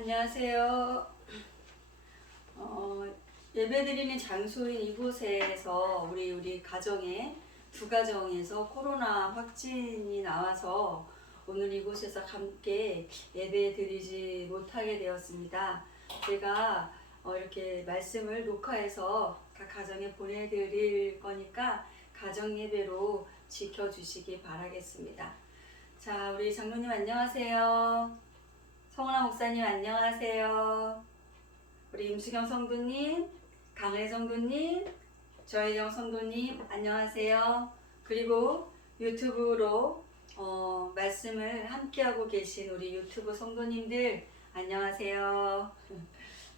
안녕하세요. 예배드리는 장소인 이곳에서 우리 가정에 두 가정에서 코로나 확진이 나와서 오늘 이곳에서 함께 예배드리지 못하게 되었습니다. 제가 이렇게 말씀을 녹화해서 각 가정에 보내드릴 거니까 가정 예배로 지켜주시기 바라겠습니다. 자, 우리 장로님 안녕하세요. 성원아 목사님 안녕하세요. 우리 임수경 성도님, 강혜 성도님, 저혜정 성도님 안녕하세요. 그리고 유튜브로 말씀을 함께하고 계신 우리 유튜브 성도님들 안녕하세요.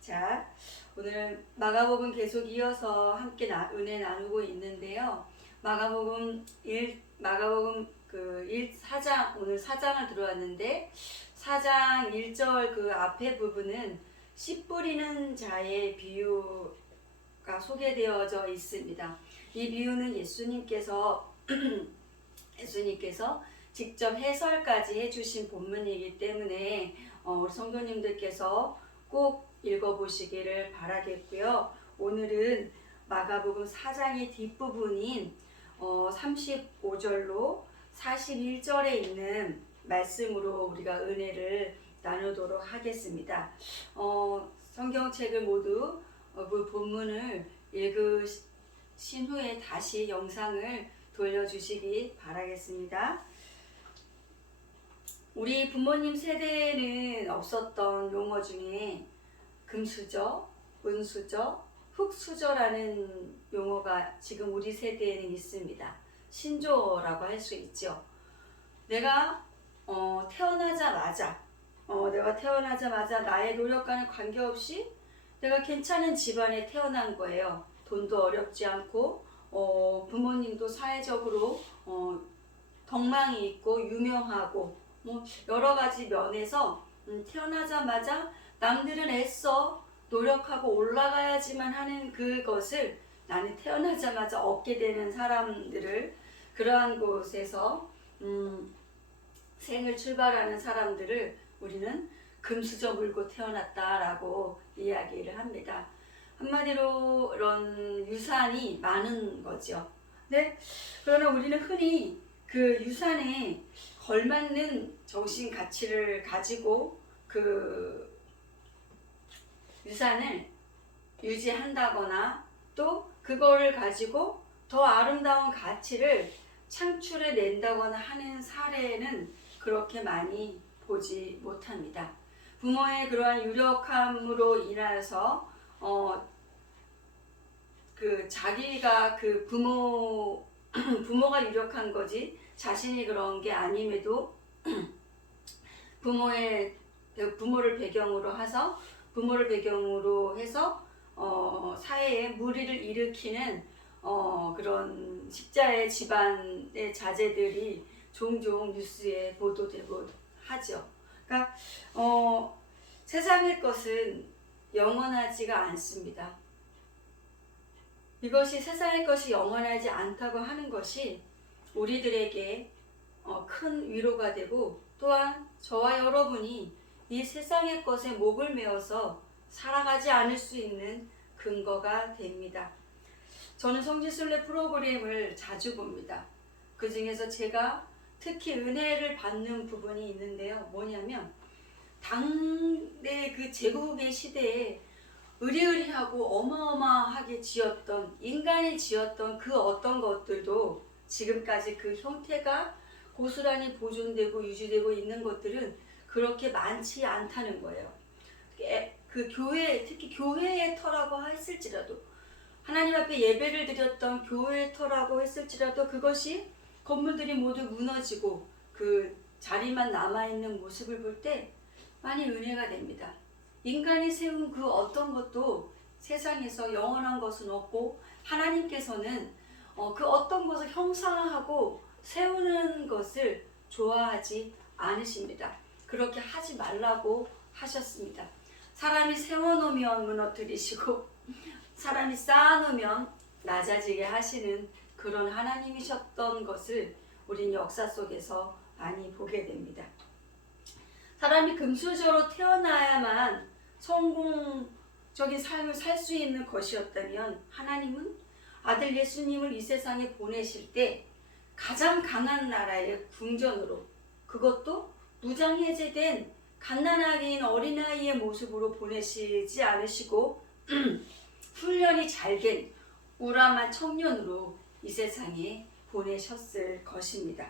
자, 오늘 마가복음 계속 이어서 함께 은혜 나누고 있는데요. 마가복음 4장, 오늘 4장을 들어왔는데 4장 1절 그 앞에 부분은 씨 뿌리는 자의 비유가 소개되어져 있습니다. 이 비유는 예수님께서 직접 해설까지 해주신 본문이기 때문에 우리 성도님들께서 꼭 읽어보시기를 바라겠고요. 오늘은 마가복음 4장의 뒷부분인 35절로 41절에 있는 말씀으로 우리가 은혜를 나누도록 하겠습니다. 성경책을 모두 그 본문을 읽으신 후에 다시 영상을 돌려주시기 바라겠습니다. 우리 부모님 세대에는 없었던 용어 중에 금수저, 은수저, 흙수저라는 용어가 지금 우리 세대에는 있습니다. 신조어라고 할 수 있죠. 내가 태어나자마자 나의 노력과는 관계없이 내가 괜찮은 집안에 태어난 거예요. 돈도 어렵지 않고 부모님도 사회적으로 덕망이 있고 유명하고 뭐 여러 가지 면에서 태어나자마자 남들은 애써 노력하고 올라가야지만 하는 그것을 나는 태어나자마자 얻게 되는 사람들을, 그러한 곳에서 생을 출발하는 사람들을 우리는 금수저 물고 태어났다라고 이야기를 합니다. 한마디로 이런 유산이 많은 거죠. 네? 그러나 우리는 흔히 그 유산에 걸맞는 정신 가치를 가지고 그 유산을 유지한다거나 또 그거를 가지고 더 아름다운 가치를 창출해 낸다거나 하는 사례는 그렇게 많이 보지 못합니다. 부모의 그러한 유력함으로 인하여서 그 자기가 그 부모가 유력한 거지 자신이 그런 게 아님에도 부모를 배경으로 해서 사회에 무리를 일으키는 그런 식자의 집안의 자제들이 종종 뉴스에 보도되고 하죠. 그러니까 세상의 것은 영원하지가 않습니다. 이것이 세상의 것이 영원하지 않다고 하는 것이 우리들에게 큰 위로가 되고, 또한 저와 여러분이 이 세상의 것에 목을 메어서 살아가지 않을 수 있는 근거가 됩니다. 저는 성지순례 프로그램을 자주 봅니다. 그 중에서 제가 특히 은혜를 받는 부분이 있는데요. 뭐냐면 당대 그 제국의 시대에 의리의리하고 어마어마하게 인간이 지었던 그 어떤 것들도 지금까지 그 형태가 고스란히 보존되고 유지되고 있는 것들은 그렇게 많지 않다는 거예요. 그 특히 교회의 터라고 했을지라도, 하나님 앞에 예배를 드렸던 교회의 터라고 했을지라도 그것이 건물들이 모두 무너지고 그 자리만 남아있는 모습을 볼 때 많이 은혜가 됩니다. 인간이 세운 그 어떤 것도 세상에서 영원한 것은 없고, 하나님께서는 그 어떤 것을 형상화하고 세우는 것을 좋아하지 않으십니다. 그렇게 하지 말라고 하셨습니다. 사람이 세워놓으면 무너뜨리시고 사람이 쌓아놓으면 낮아지게 하시는 그런 하나님이셨던 것을 우린 역사 속에서 많이 보게 됩니다. 사람이 금수저로 태어나야만 성공적인 삶을 살 수 있는 것이었다면 하나님은 아들 예수님을 이 세상에 보내실 때 가장 강한 나라의 궁전으로, 그것도 무장해제된 갓난아기인 어린아이의 모습으로 보내시지 않으시고 훈련이 잘 된 우람한 청년으로 이 세상에 보내셨을 것입니다.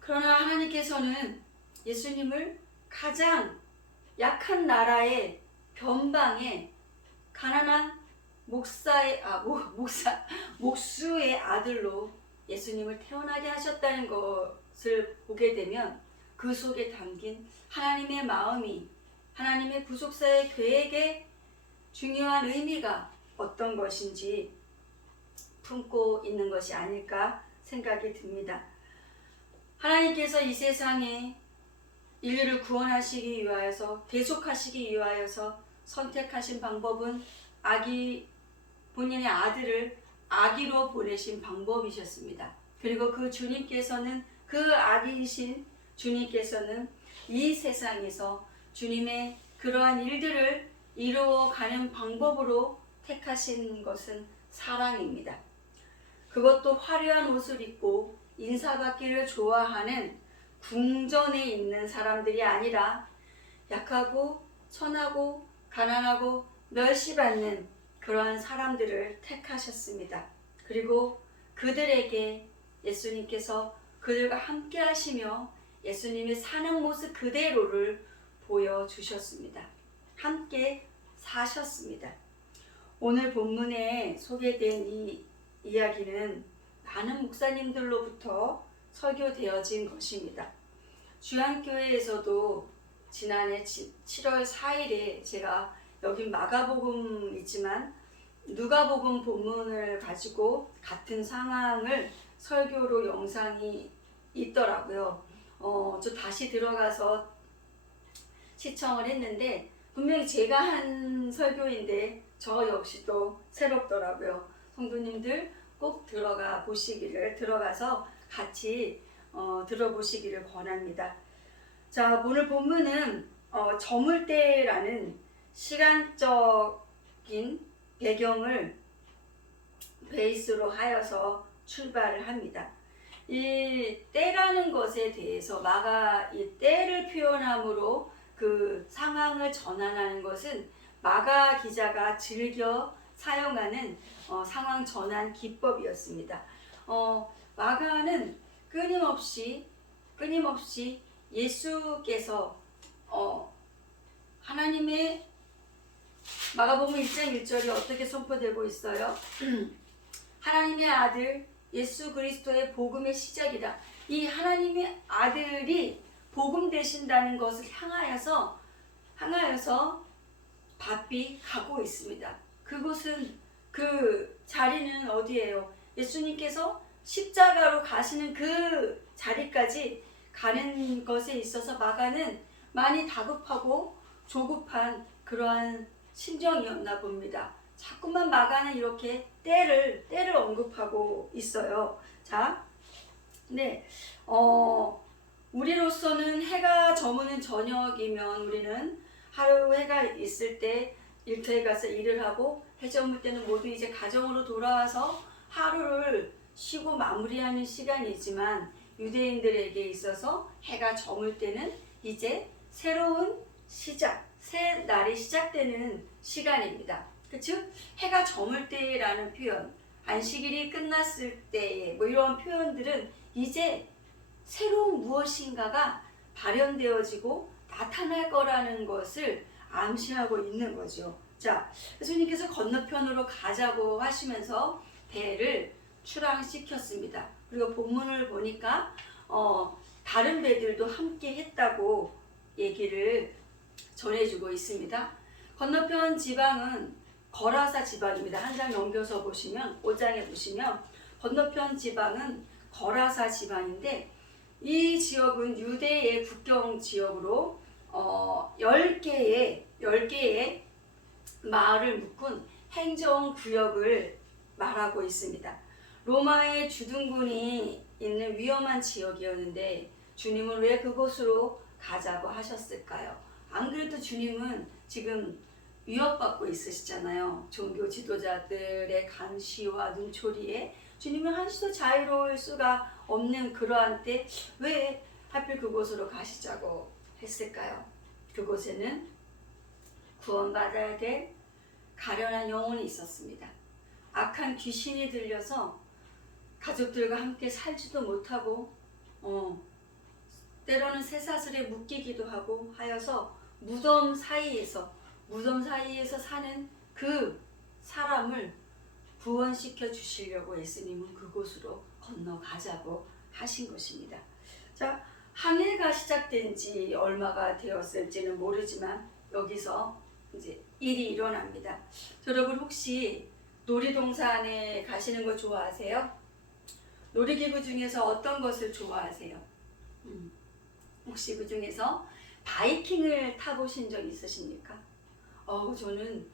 그러나 하나님께서는 예수님을 가장 약한 나라의 변방에 가난한 목수의 아들로 예수님을 태어나게 하셨다는 것을 보게 되면 그 속에 담긴 하나님의 마음이, 하나님의 구속사의 계획의 중요한 의미가 어떤 것인지 품고 있는 것이 아닐까 생각이 듭니다. 하나님께서 이 세상에 인류를 구원하시기 위하여서, 계속하시기 위하여서 선택하신 방법은 본인의 아들을 아기로 보내신 방법이셨습니다. 그리고 그 주님께서는, 그 아기이신 주님께서는 이 세상에서 주님의 그러한 일들을 이루어가는 방법으로 택하신 것은 사랑입니다. 그것도 화려한 옷을 입고 인사받기를 좋아하는 궁전에 있는 사람들이 아니라 약하고 천하고 가난하고 멸시받는 그러한 사람들을 택하셨습니다. 그리고 그들에게 예수님께서 그들과 함께 하시며 예수님이 사는 모습 그대로를 보여주셨습니다. 함께 사셨습니다. 오늘 본문에 소개된 이 이야기는 많은 목사님들로부터 설교되어진 것입니다. 주안교회에서도 지난해 7월 4일에 제가 여긴 마가복음 있지만 누가복음 본문을 가지고 같은 상황을 설교로 영상이 있더라고요. 저 다시 들어가서 시청을 했는데 분명히 제가 한 설교인데 저 역시도 새롭더라고요. 성도님들 꼭 들어가서 같이 들어보시기를 권합니다. 자, 오늘 본문은 저물때라는 시간적인 배경을 베이스로 하여서 출발을 합니다. 이 때라는 것에 대해서 이 때를 표현함으로 그 상황을 전환하는 것은 마가 기자가 즐겨 사용하는 상황 전환 기법이었습니다. 마가는 끊임없이 예수께서 하나님의 마가복음 1장 1절이 어떻게 선포되고 있어요? 하나님의 아들 예수 그리스도의 복음의 시작이다. 이 하나님의 아들이 복음 되신다는 것을 향하여서 바삐 가고 있습니다. 그곳은, 그 자리는 어디예요? 예수님께서 십자가로 가시는 그 자리까지 가는 것에 있어서 마가는 많이 다급하고 조급한 그러한 심정이었나 봅니다. 자꾸만 마가는 이렇게 때를 언급하고 있어요. 자, 네, 우리로서는 해가 저무는 저녁이면 우리는 하루 해가 있을 때 일터에 가서 일을 하고 해 저물 때는 모두 이제 가정으로 돌아와서 하루를 쉬고 마무리하는 시간이지만 유대인들에게 있어서 해가 저물 때는 이제 새로운 시작, 새 날이 시작되는 시간입니다. 즉 해가 저물 때라는 표현, 안식일이 끝났을 때 이런 표현들은 이제 새로운 무엇인가가 발현되어지고 나타날 거라는 것을 암시하고 있는 거죠. 자, 예수님께서 건너편으로 가자고 하시면서 배를 출항시켰습니다. 그리고 본문을 보니까 다른 배들도 함께 했다고 얘기를 전해주고 있습니다. 건너편 지방은 거라사 지방입니다. 한 장 넘겨서 보시면 5장에 보시면 건너편 지방은 거라사 지방인데 이 지역은 유대의 국경 지역으로 10개의 마을을 묶은 행정구역을 말하고 있습니다. 로마의 주둔군이 있는 위험한 지역이었는데 주님은 왜 그곳으로 가자고 하셨을까요? 안 그래도 주님은 지금 위협받고 있으시잖아요. 종교 지도자들의 감시와 눈초리에 주님은 한시도 자유로울 수가 없는 그러한 때 왜 하필 그곳으로 가시자고 했을까요? 그곳에는 구원받아야 될 가련한 영혼이 있었습니다. 악한 귀신이 들려서 가족들과 함께 살지도 못하고 때로는 쇠사슬에 묶이기도 하고 하여서 무덤 사이에서 사는 그 사람을 구원시켜 주시려고 예수님은 그곳으로 건너가자고 하신 것입니다. 자, 항해가 시작된 지 얼마가 되었을지는 모르지만 여기서 이제 일이 일어납니다. 여러분 혹시 놀이동산에 가시는 거 좋아하세요? 놀이기구 중에서 어떤 것을 좋아하세요? 혹시 그 중에서 바이킹을 타보신 적 있으십니까? 저는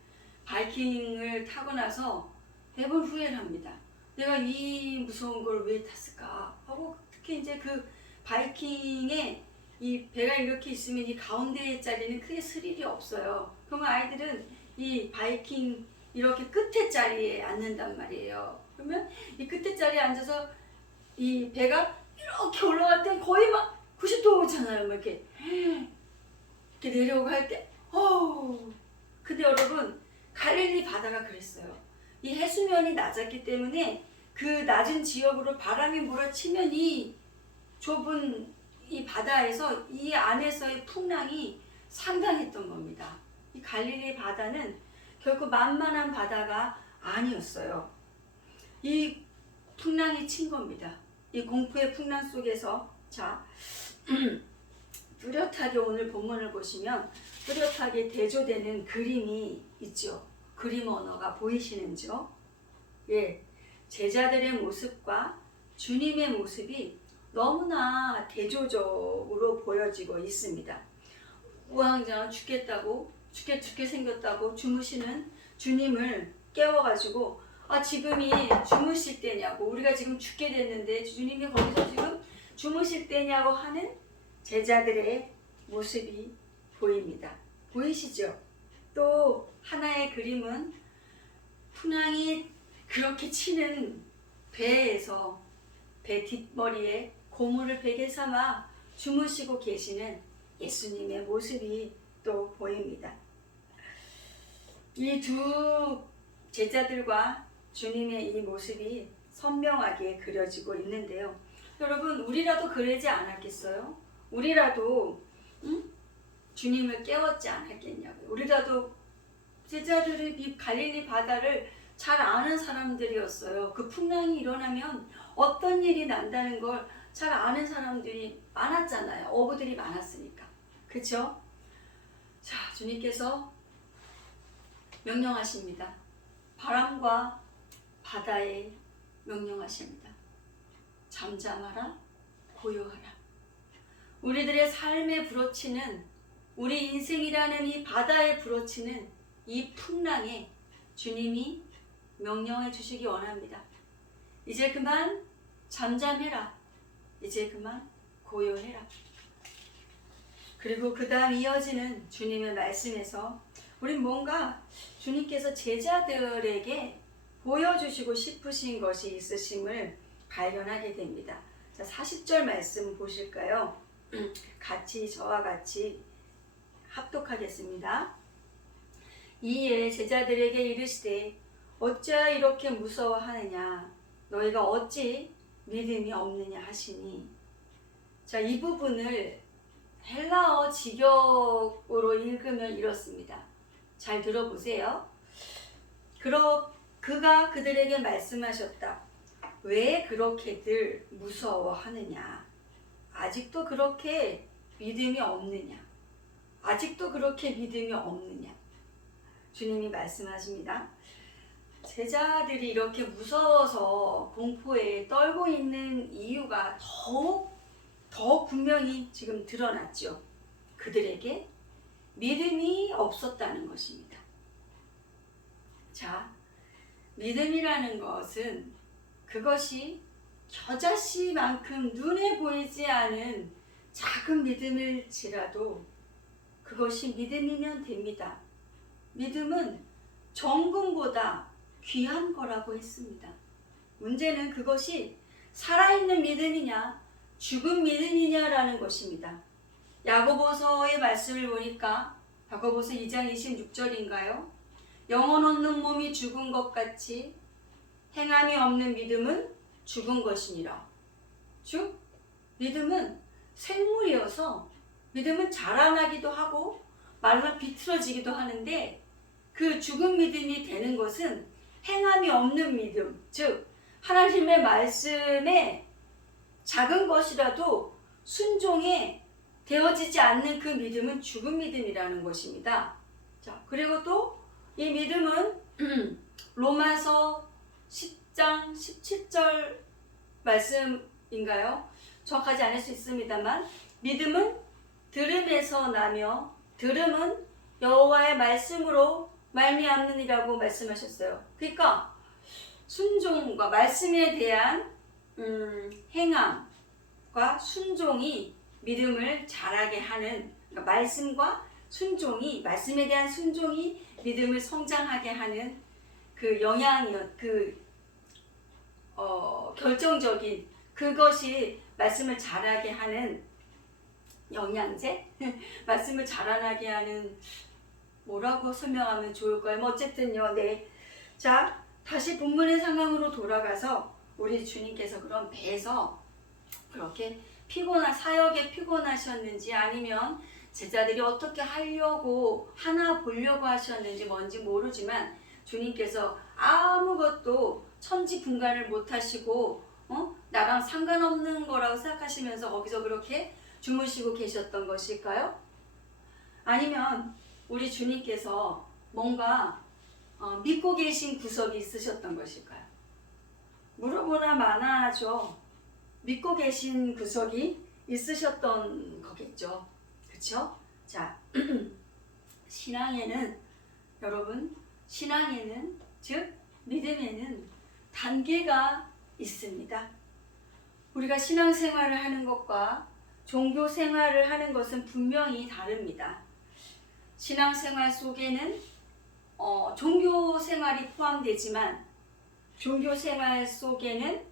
바이킹을 타고 나서 매번 후회를 합니다. 내가 이 무서운 걸 왜 탔을까 하고, 특히 이제 그 바이킹에 이 배가 이렇게 있으면 이 가운데 자리는 크게 스릴이 없어요. 그러면 아이들은 이 바이킹 이렇게 끝에 자리에 앉는단 말이에요. 그러면 이 끝에 자리에 앉아서 이 배가 이렇게 올라갈 때 거의 막 90도잖아요. 막 이렇게 내려오고 할 때, 근데 여러분, 갈릴리 바다가 그랬어요. 이 해수면이 낮았기 때문에 그 낮은 지역으로 바람이 몰아치면 이 좁은 이 바다에서 이 안에서의 풍랑이 상당했던 겁니다. 이 갈릴리 바다는 결코 만만한 바다가 아니었어요. 이 풍랑이 친 겁니다. 이 공포의 풍랑 속에서 뚜렷하게 오늘 본문을 보시면 뚜렷하게 대조되는 그림이 있죠. 그림 언어가 보이시는지요? 예, 제자들의 모습과 주님의 모습이 너무나 대조적으로 보여지고 있습니다. 우왕좌왕 죽게 생겼다고 주무시는 주님을 깨워가지고 지금이 주무실 때냐고, 우리가 지금 죽게 됐는데 주님이 거기서 지금 주무실 때냐고 하는 제자들의 모습이 보입니다. 보이시죠? 또 하나의 그림은 풍랑이 그렇게 치는 배에서 배 뒷머리에 고무를 베개 삼아 주무시고 계시는 예수님의 모습이 또 보입니다. 이 두 제자들과 주님의 이 모습이 선명하게 그려지고 있는데요. 여러분, 우리라도 그러지 않았겠어요? 우리라도 주님을 깨웠지 않았겠냐고요. 우리라도 제자들이 이 갈릴리 바다를 잘 아는 사람들이었어요. 그 풍랑이 일어나면 어떤 일이 난다는 걸 잘 아는 사람들이 많았잖아요. 어부들이 많았으니까. 그렇죠? 자, 주님께서 명령하십니다. 바람과 바다에 명령하십니다. 잠잠하라, 고요하라. 우리들의 삶에 불어치는, 우리 인생이라는 이 바다에 불어치는 이 풍랑에 주님이 명령해 주시기 원합니다. 이제 그만 잠잠해라. 이제 그만 고요해라. 그리고 그 다음 이어지는 주님의 말씀에서 우린 뭔가 주님께서 제자들에게 보여주시고 싶으신 것이 있으심을 발견하게 됩니다. 자, 40절 말씀 보실까요? 같이 저와 같이 합독하겠습니다. 이에 제자들에게 이르시되 어찌하여 이렇게 무서워하느냐, 너희가 어찌 믿음이 없느냐 하시니. 자, 이 부분을 헬라어 직역으로 읽으면 이렇습니다. 잘 들어보세요. 그가 그들에게 말씀하셨다. 왜 그렇게들 무서워하느냐? 아직도 그렇게 믿음이 없느냐? 아직도 그렇게 믿음이 없느냐? 주님이 말씀하십니다. 제자들이 이렇게 무서워서 공포에 떨고 있는 이유가 더 분명히 지금 드러났죠. 그들에게 믿음이 없었다는 것입니다. 자, 믿음이라는 것은 그것이 겨자씨만큼 눈에 보이지 않은 작은 믿음일지라도 그것이 믿음이면 됩니다. 믿음은 정금보다 귀한 거라고 했습니다. 문제는 그것이 살아있는 믿음이냐 죽은 믿음이냐라는 것입니다. 야고보서의 말씀을 보니까 야고보서 2장 26절인가요? 영혼 없는 몸이 죽은 것 같이 행함이 없는 믿음은 죽은 것이니라. 즉 믿음은 생물이어서 믿음은 자라나기도 하고 말라 비틀어지기도 하는데 그 죽은 믿음이 되는 것은 행함이 없는 믿음, 즉 하나님의 말씀에 작은 것이라도 순종에 되어지지 않는 그 믿음은 죽은 믿음이라는 것입니다. 자, 그리고 또 이 믿음은 로마서 10장 17절 말씀인가요? 정확하지 않을 수 있습니다만 믿음은 들음에서 나며 들음은 여호와의 말씀으로 말미암느니라고 말씀하셨어요. 그러니까 순종과 말씀에 대한 행함과 순종이 믿음을 자라게 하는, 그러니까 말씀과 순종이, 말씀에 대한 순종이 믿음을 성장하게 하는 그 결정적인 그것이 말씀을 자라게 하는 영양제? 말씀을 자라나게 하는, 뭐라고 설명하면 좋을까요? 어쨌든요, 네. 자, 다시 본문의 상황으로 돌아가서 우리 주님께서 그럼 배에서 그렇게 사역에 피곤하셨는지 아니면 제자들이 어떻게 하나 보려고 하셨는지 뭔지 모르지만 주님께서 아무것도 천지분간을 못하시고 나랑 상관없는 거라고 생각하시면서 거기서 그렇게 주무시고 계셨던 것일까요? 아니면 우리 주님께서 뭔가 믿고 계신 구석이 있으셨던 것일까요? 물어보나 마나하죠. 믿고 계신 구석이 있으셨던 거겠죠. 그렇죠? 자, 여러분, 신앙에는 즉 믿음에는 단계가 있습니다. 우리가 신앙생활을 하는 것과 종교생활을 하는 것은 분명히 다릅니다. 신앙생활 속에는 종교생활이 포함되지만 종교생활 속에는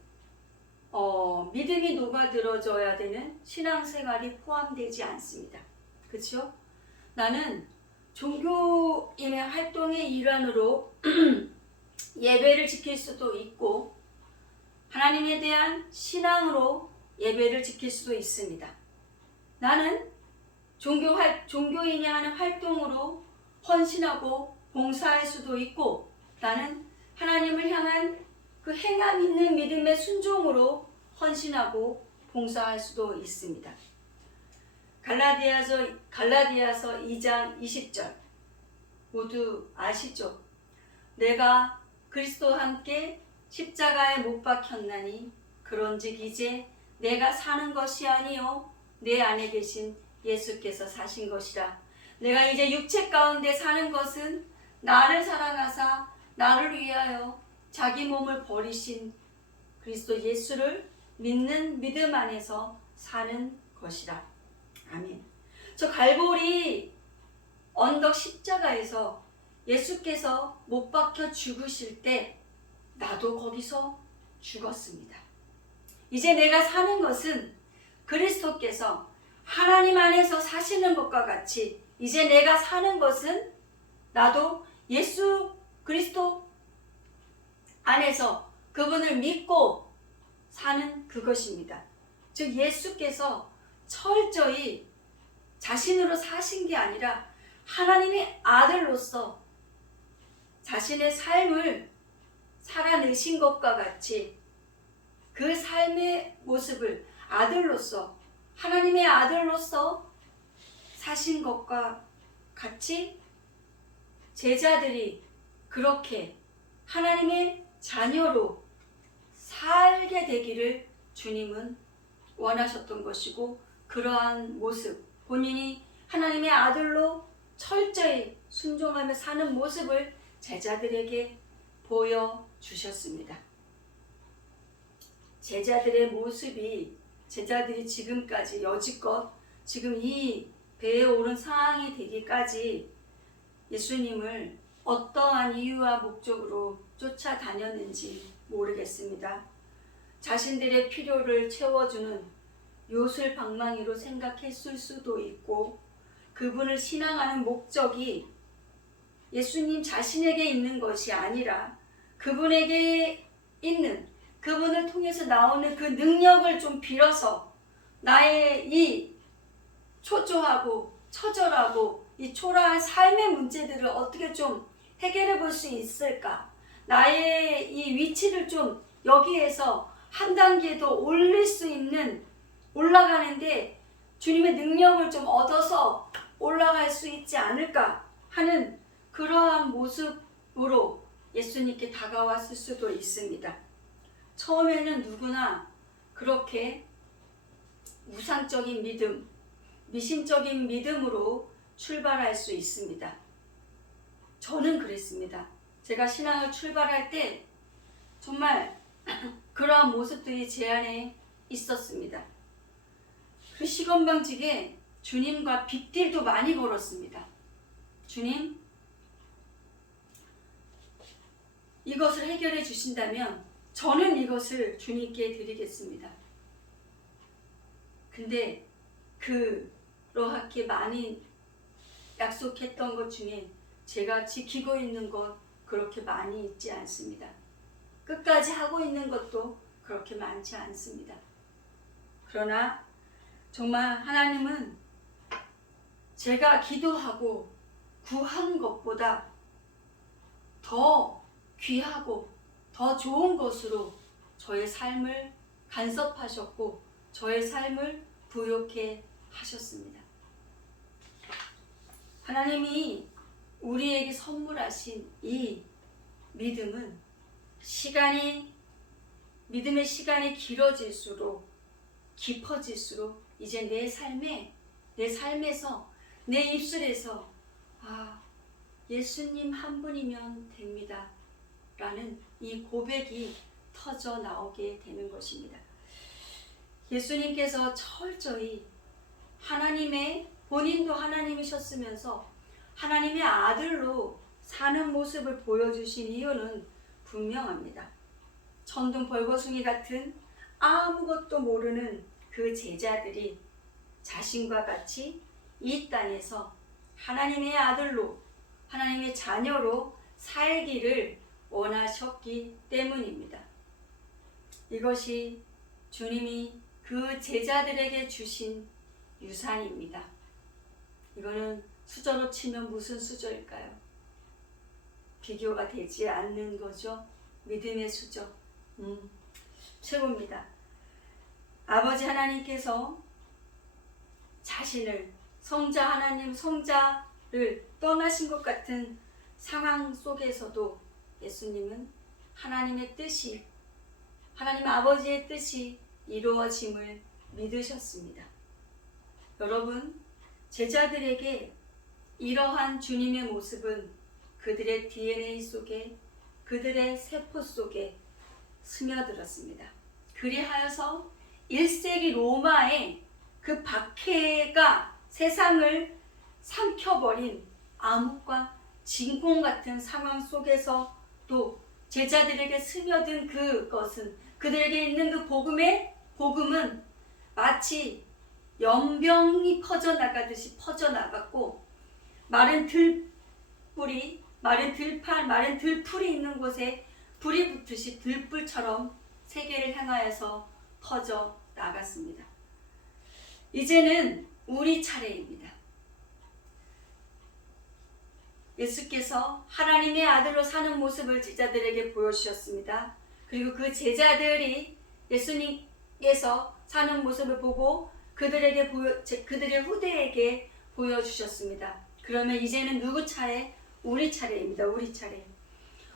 믿음이 녹아들어져야 되는 신앙생활이 포함되지 않습니다. 그렇죠? 나는 종교인의 활동의 일환으로 예배를 지킬 수도 있고 하나님에 대한 신앙으로 예배를 지킬 수도 있습니다. 나는 종교인이 하는 활동으로 헌신하고 봉사할 수도 있고 나는 하나님을 향한 그 행함 있는 믿음의 순종으로 헌신하고 봉사할 수도 있습니다. 갈라디아서 2장 20절 모두 아시죠? 내가 그리스도와 함께 십자가에 못 박혔나니 그런즉 이제 내가 사는 것이 아니요 내 안에 계신 예수께서 사신 것이라. 내가 이제 육체 가운데 사는 것은 나를 사랑하사 나를 위하여 자기 몸을 버리신 그리스도 예수를 믿는 믿음 안에서 사는 것이라. 아멘. 저 갈보리 언덕 십자가에서 예수께서 못 박혀 죽으실 때 나도 거기서 죽었습니다. 이제 내가 사는 것은 그리스도께서 하나님 안에서 사시는 것과 같이 이제 내가 사는 것은 나도 예수 그리스도 안에서 그분을 믿고 사는 그것입니다. 즉 예수께서 철저히 자신으로 사신 게 아니라 하나님의 아들로서 자신의 삶을 살아내신 것과 같이 그 삶의 모습을 아들로서 하나님의 아들로서 사신 것과 같이 제자들이 그렇게 하나님의 자녀로 살게 되기를 주님은 원하셨던 것이고 그러한 모습, 본인이 하나님의 아들로 철저히 순종하며 사는 모습을 제자들에게 보여주셨습니다. 제자들의 모습이 제자들이 지금까지 여지껏 지금 이 배에 오른 상황이 되기까지 예수님을 어떠한 이유와 목적으로 쫓아다녔는지 모르겠습니다. 자신들의 필요를 채워주는 요술방망이로 생각했을 수도 있고, 그분을 신앙하는 목적이 예수님 자신에게 있는 것이 아니라 그분에게 있는, 그분을 통해서 나오는 그 능력을 좀 빌어서 나의 이 초조하고 처절하고 이 초라한 삶의 문제들을 어떻게 좀 해결해 볼 수 있을까? 나의 이 위치를 좀 여기에서 한 단계 더 올릴 수 있는, 올라가는데 주님의 능력을 좀 얻어서 올라갈 수 있지 않을까 하는 그러한 모습으로 예수님께 다가왔을 수도 있습니다. 처음에는 누구나 그렇게 우상적인 믿음, 미신적인 믿음으로 출발할 수 있습니다. 저는 그랬습니다. 제가 신앙을 출발할 때 정말 그러한 모습들이 제 안에 있었습니다. 그 시건방지게 주님과 빅딜도 많이 걸었습니다. 주님, 이것을 해결해 주신다면 저는 이것을 주님께 드리겠습니다. 근데 그러하게 많이 약속했던 것 중에 제가 지키고 있는 것 그렇게 많이 있지 않습니다. 끝까지 하고 있는 것도 그렇게 많지 않습니다. 그러나 정말 하나님은 제가 기도하고 구한 것보다 더 귀하고 더 좋은 것으로 저의 삶을 간섭하셨고 저의 삶을 부욕해 하셨습니다. 하나님이 우리에게 선물하신 이 믿음은 믿음의 시간이 길어질수록 깊어질수록 이제 내 삶에서 내 입술에서 예수님 한 분이면 됩니다 라는 이 고백이 터져 나오게 되는 것입니다. 예수님께서 철저히 본인도 하나님이셨으면서 하나님의 아들로 사는 모습을 보여주신 이유는 분명합니다. 천둥 벌거숭이 같은 아무것도 모르는 그 제자들이 자신과 같이 이 땅에서 하나님의 아들로, 하나님의 자녀로 살기를 원하셨기 때문입니다. 이것이 주님이 그 제자들에게 주신 유산입니다. 이거는 수저로 치면 무슨 수저일까요? 비교가 되지 않는 거죠. 믿음의 수저. 최고입니다. 아버지 하나님께서 자신을 성자를 떠나신 것 같은 상황 속에서도 예수님은 하나님 아버지의 뜻이 이루어짐을 믿으셨습니다. 여러분, 제자들에게 이러한 주님의 모습은 그들의 DNA 속에, 그들의 세포 속에 스며들었습니다. 그리하여서 1세기 로마의 그 박해가 세상을 삼켜버린 암흑과 진공 같은 상황 속에서도 제자들에게 스며든 그것은, 그들에게 있는 그 복음은 마치 연병이 퍼져나가듯이 퍼져나갔고, 마른 들풀이 있는 곳에 불이 붙듯이 들불처럼 세계를 향하여서 퍼져 나갔습니다. 이제는 우리 차례입니다. 예수께서 하나님의 아들로 사는 모습을 제자들에게 보여주셨습니다. 그리고 그 제자들이 예수님께서 사는 모습을 보고 그들의 후대에게 보여주셨습니다. 그러면 이제는 누구 차례? 우리 차례입니다. 우리 차례.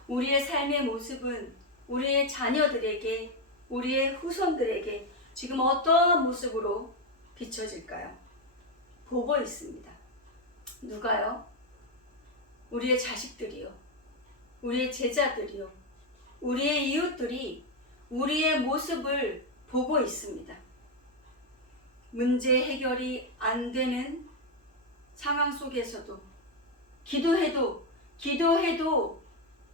우리의 삶의 모습은 우리의 자녀들에게, 우리의 후손들에게 지금 어떠한 모습으로 비춰질까요? 보고 있습니다. 누가요? 우리의 자식들이요, 우리의 제자들이요, 우리의 이웃들이 우리의 모습을 보고 있습니다. 문제 해결이 안 되는 상황 속에서도 기도해도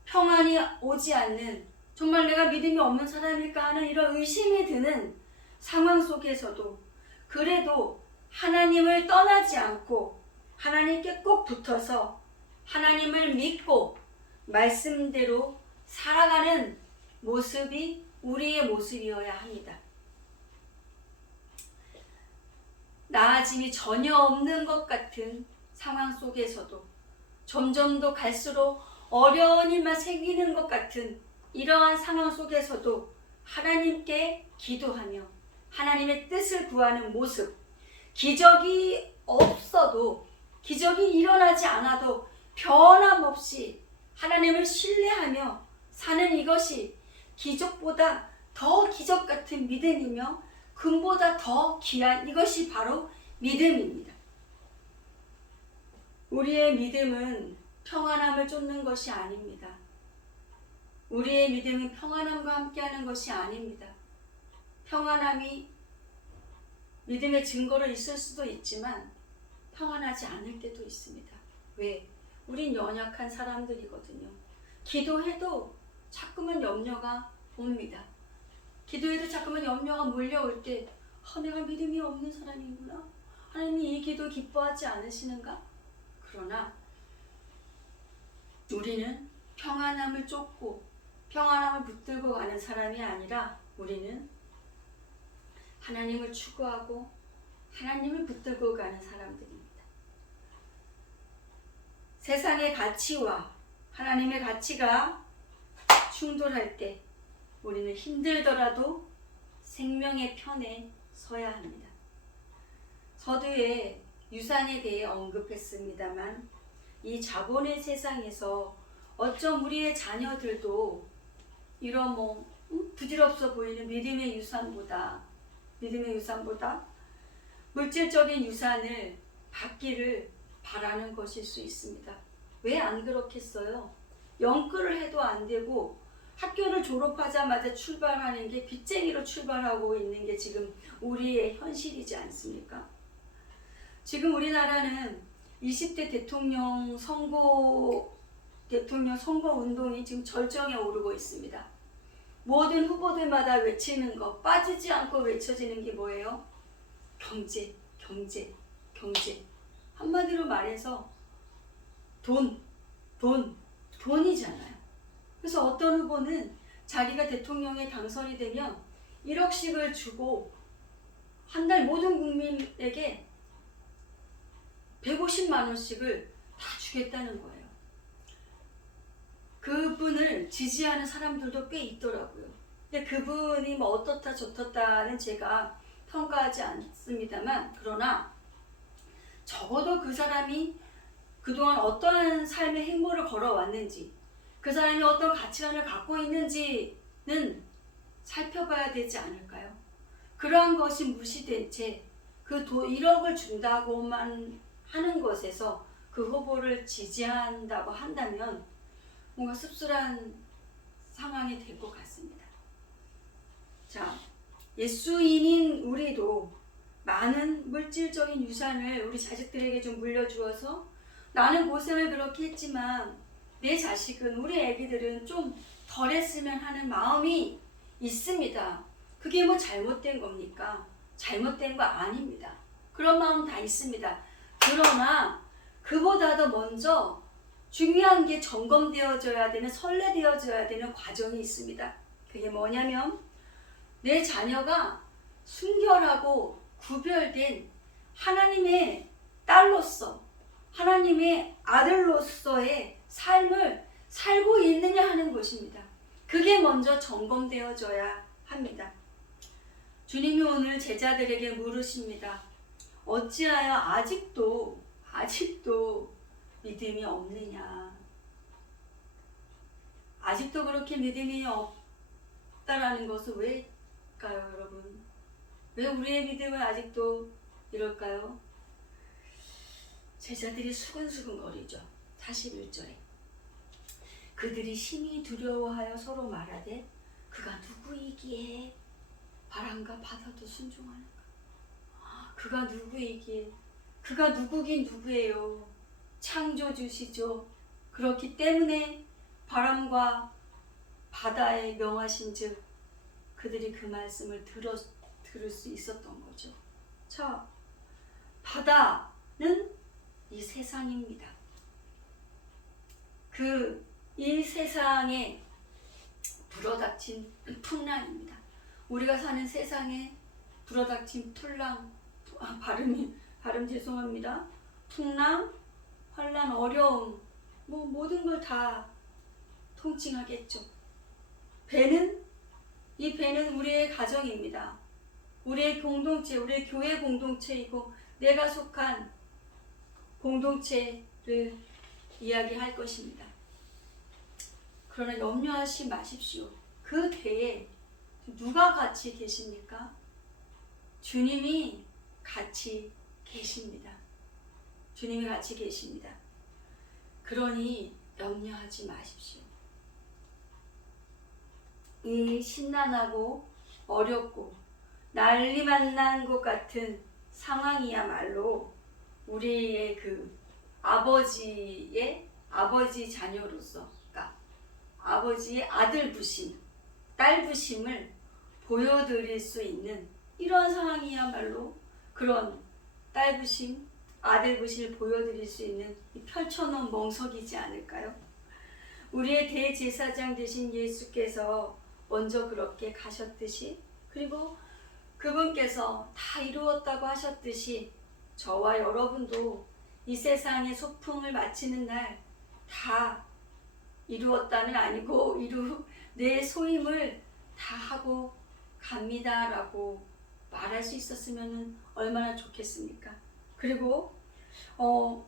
평안이 오지 않는, 정말 내가 믿음이 없는 사람일까 하는 이런 의심이 드는 상황 속에서도 그래도 하나님을 떠나지 않고 하나님께 꼭 붙어서 하나님을 믿고 말씀대로 살아가는 모습이 우리의 모습이어야 합니다. 나아짐이 전혀 없는 것 같은 상황 속에서도 점점 더 갈수록 어려운 일만 생기는 것 같은 이러한 상황 속에서도 하나님께 기도하며 하나님의 뜻을 구하는 모습, 기적이 없어도, 기적이 일어나지 않아도 변함없이 하나님을 신뢰하며 사는 이것이 기적보다 더 기적 같은 믿음이며 금보다 더 귀한 이것이 바로 믿음입니다. 우리의 믿음은 평안함을 쫓는 것이 아닙니다. 우리의 믿음은 평안함과 함께하는 것이 아닙니다. 평안함이 믿음의 증거로 있을 수도 있지만 평안하지 않을 때도 있습니다. 왜? 우린 연약한 사람들이거든요. 기도해도 자꾸만 염려가 옵니다. 기도해도 자꾸만 염려가 몰려올 때 내가 믿음이 없는 사람이구나. 하나님이 이 기도 기뻐하지 않으시는가? 그러나 우리는 평안함을 쫓고 평안함을 붙들고 가는 사람이 아니라 우리는 하나님을 추구하고 하나님을 붙들고 가는 사람들입니다. 세상의 가치와 하나님의 가치가 충돌할 때 우리는 힘들더라도 생명의 편에 서야 합니다. 서두에 유산에 대해 언급했습니다만 이 자본의 세상에서 어쩜 우리의 자녀들도 이런 부질없어 보이는 믿음의 유산보다 물질적인 유산을 받기를 바라는 것일 수 있습니다. 왜 안 그렇겠어요? 영끌을 해도 안 되고 학교를 졸업하자마자 출발하는 게 빚쟁이로 출발하고 있는 게 지금 우리의 현실이지 않습니까? 지금 우리나라는 20대 대통령 선거 운동이 지금 절정에 오르고 있습니다. 모든 후보들마다 외치는 거, 빠지지 않고 외쳐지는 게 뭐예요? 경제. 한마디로 말해서 돈이잖아요. 그래서 어떤 후보는 자기가 대통령에 당선이 되면 1억씩을 주고 한 달 모든 국민에게 150만 원씩을 다 주겠다는 거예요. 그분을 지지하는 사람들도 꽤 있더라고요. 근데 그분이 어떻다 저떻다는 제가 평가하지 않습니다만, 그러나 적어도 그 사람이 그동안 어떠한 삶의 행보를 걸어왔는지, 그 사람이 어떤 가치관을 갖고 있는지는 살펴봐야 되지 않을까요? 그러한 것이 무시된 채 그 1억을 준다고만 하는 것에서 그 후보를 지지한다고 한다면 뭔가 씁쓸한 상황이 될 것 같습니다. 자, 예수인인 우리도 많은 물질적인 유산을 우리 자식들에게 좀 물려주어서 나는 고생을 그렇게 했지만 내 자식은, 우리 애기들은 좀 덜했으면 하는 마음이 있습니다. 그게 잘못된 겁니까? 잘못된 거 아닙니다. 그런 마음 다 있습니다. 그러나 그보다도 먼저 중요한 게 점검되어져야 되는, 선례되어져야 되는 과정이 있습니다. 그게 뭐냐면 내 자녀가 순결하고 구별된 하나님의 딸로서, 하나님의 아들로서의 삶을 살고 있느냐 하는 것입니다. 그게 먼저 점검되어져야 합니다. 주님이 오늘 제자들에게 물으십니다. 어찌하여 아직도 믿음이 없느냐? 아직도 그렇게 믿음이 없다라는 것은 왜일까요, 여러분? 왜 우리의 믿음은 아직도 이럴까요? 제자들이 수근수근거리죠. 41절에 그들이 심히 두려워하여 서로 말하되 그가 누구이기에 바람과 바다도 순종하는가? 그가 누구이기에? 그가 누구긴 누구예요? 창조주시죠. 그렇기 때문에 바람과 바다에 명하신즉 그들이 그 말씀을 들을 수 있었던 거죠. 자, 바다는 이 세상입니다. 이 세상에 불어닥친 풍랑입니다. 우리가 사는 세상에 불어닥친 발음 죄송합니다. 풍랑, 환란, 어려움, 모든 걸 다 통칭하겠죠. 이 배는 우리의 가정입니다. 우리의 공동체, 우리의 교회 공동체이고 내가 속한 공동체를 이야기할 것입니다. 그러나 염려하지 마십시오. 그 배에 누가 같이 계십니까? 주님이 같이 계십니다. 주님이 같이 계십니다. 그러니 염려하지 마십시오. 이 신난하고 어렵고 난리만 난 것 같은 상황이야말로 우리의 아버지 자녀로서, 그러니까 아버지의 아들 부심, 딸 부심을 보여드릴 수 있는 이런 상황이야말로 그런 딸 부심, 아들 부심을 보여드릴 수 있는 펼쳐놓은 멍석이지 않을까요? 우리의 대제사장 되신 예수께서 먼저 그렇게 가셨듯이, 그리고 그분께서 다 이루었다고 하셨듯이 저와 여러분도 이 세상의 소풍을 마치는 날 다 이루었다는 아니고 내 소임을 다 하고 갑니다라고 말할 수 있었으면 얼마나 좋겠습니까? 그리고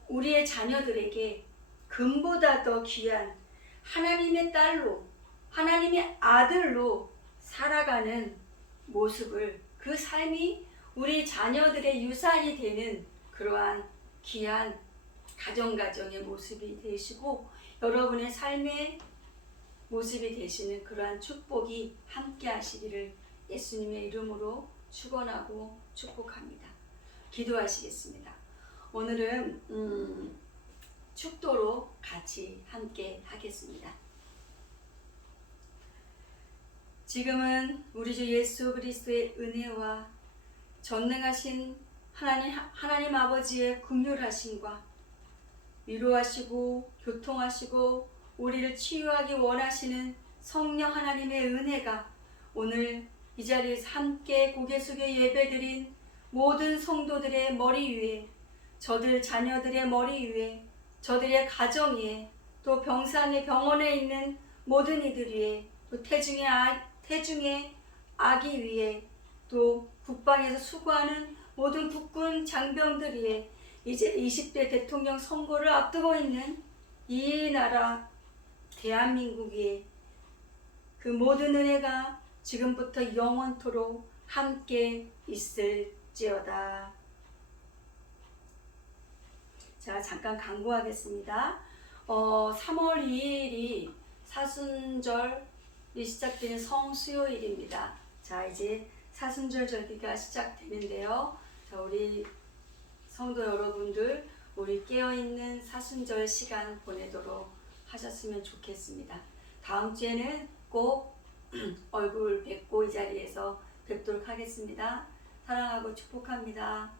우리의 자녀들에게 금보다 더 귀한 하나님의 딸로, 하나님의 아들로 살아가는 모습을, 그 삶이 우리 자녀들의 유산이 되는 그러한 귀한 가정의 모습이 되시고 여러분의 삶의 모습이 되시는 그러한 축복이 함께 하시기를 예수님의 이름으로 축원하고 축복합니다. 기도하시겠습니다. 오늘은 축도로 같이 함께 하겠습니다. 지금은 우리 주 예수 그리스도의 은혜와 전능하신 하나님 아버지의 긍휼하심과 위로하시고 교통하시고 우리를 치유하기 원하시는 성령 하나님의 은혜가 오늘 이 자리에서 함께 고개 숙여 예배드린 모든 성도들의 머리 위에, 저들 자녀들의 머리 위에, 저들의 가정 위에, 또 병원에 있는 모든 이들 위에, 또 태중의 아기 위에, 또 국방에서 수고하는 모든 국군 장병들 위에, 이제 20대 대통령 선거를 앞두고 있는 이 나라 대한민국 위에 그 모든 은혜가 지금부터 영원토록 함께 있을지어다. 자, 잠깐 강구하겠습니다. 3월 2일이 사순절이 시작되는 성수요일입니다. 자, 이제 사순절 절기가 시작되는데요. 자, 우리 성도 여러분들, 우리 깨어있는 사순절 시간 보내도록 하셨으면 좋겠습니다. 다음 주에는 꼭 얼굴 뵙고 이 자리에서 뵙도록 하겠습니다. 사랑하고 축복합니다.